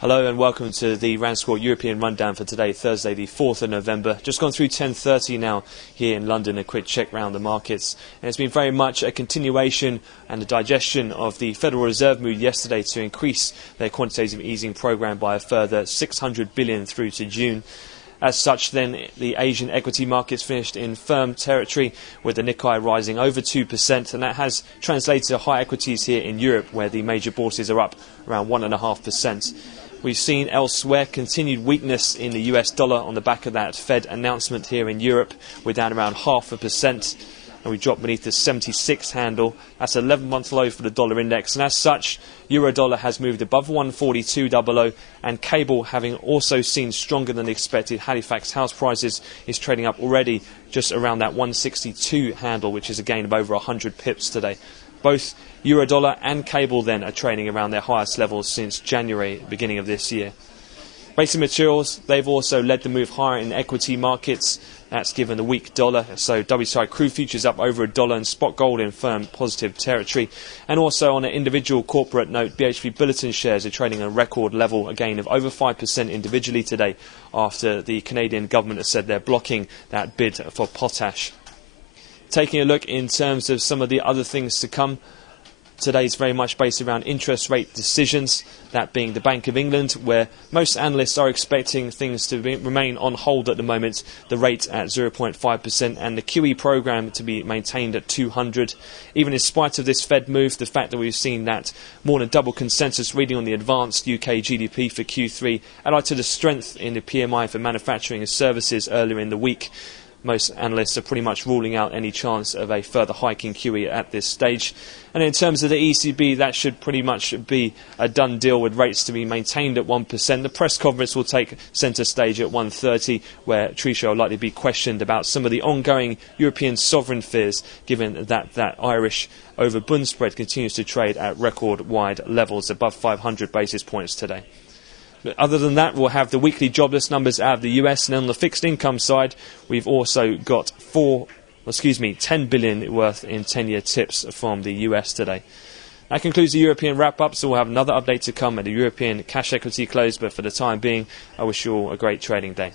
Hello and welcome to the RANsquawk European Rundown for today, Thursday the 4th of November. Just gone through 10:30 now here in London, a quick check round the markets. And it's been very much a continuation and a digestion of the Federal Reserve move yesterday to increase their quantitative easing programme by a further 600 billion through to June. As such, then, the Asian equity markets finished in firm territory, with the Nikkei rising over 2%, and that has translated to high equities here in Europe, where the major bourses are up around 1.5%. We've seen elsewhere continued weakness in the US dollar on the back of that Fed announcement here in Europe. We're down around 0.5%, and we dropped beneath the 76 handle. That's an 11-month low for the dollar index, and as such, euro dollar has moved above 142.00, and cable, having also seen stronger than expected Halifax house prices, is trading up already just around that 162 handle, which is a gain of over 100 pips today. Both Eurodollar and cable then are trading around their highest levels since January, beginning of this year. Basic materials, they've also led the move higher in equity markets. That's given the weak dollar. So WTI crude futures up over $1 and spot gold in firm positive territory. And also on an individual corporate note, BHP Billiton shares are trading at a record level, a gain of over 5% individually today after the Canadian government has said they're blocking that bid for potash. Taking a look in terms of some of the other things to come, today is very much based around interest rate decisions, that being the Bank of England, where most analysts are expecting things to remain on hold at the moment, the rate at 0.5% and the QE programme to be maintained at 200. Even in spite of this Fed move, the fact that we've seen that more than double consensus reading on the advanced UK GDP for Q3, allied to the strength in the PMI for manufacturing and services earlier in the week, most analysts are pretty much ruling out any chance of a further hike in QE at this stage. And in terms of the ECB, that should pretty much be a done deal, with rates to be maintained at 1%. The press conference will take centre stage at 1:30, where Trichet will likely be questioned about some of the ongoing European sovereign fears, given that Irish over Bund spread continues to trade at record-wide levels above 500 basis points today. But other than that, we'll have the weekly jobless numbers out of the US, and on the fixed income side, we've also got 10 billion worth in 10-year tips from the US today. That concludes the European wrap-up, so we'll have another update to come at the European cash equity close, but for the time being, I wish you all a great trading day.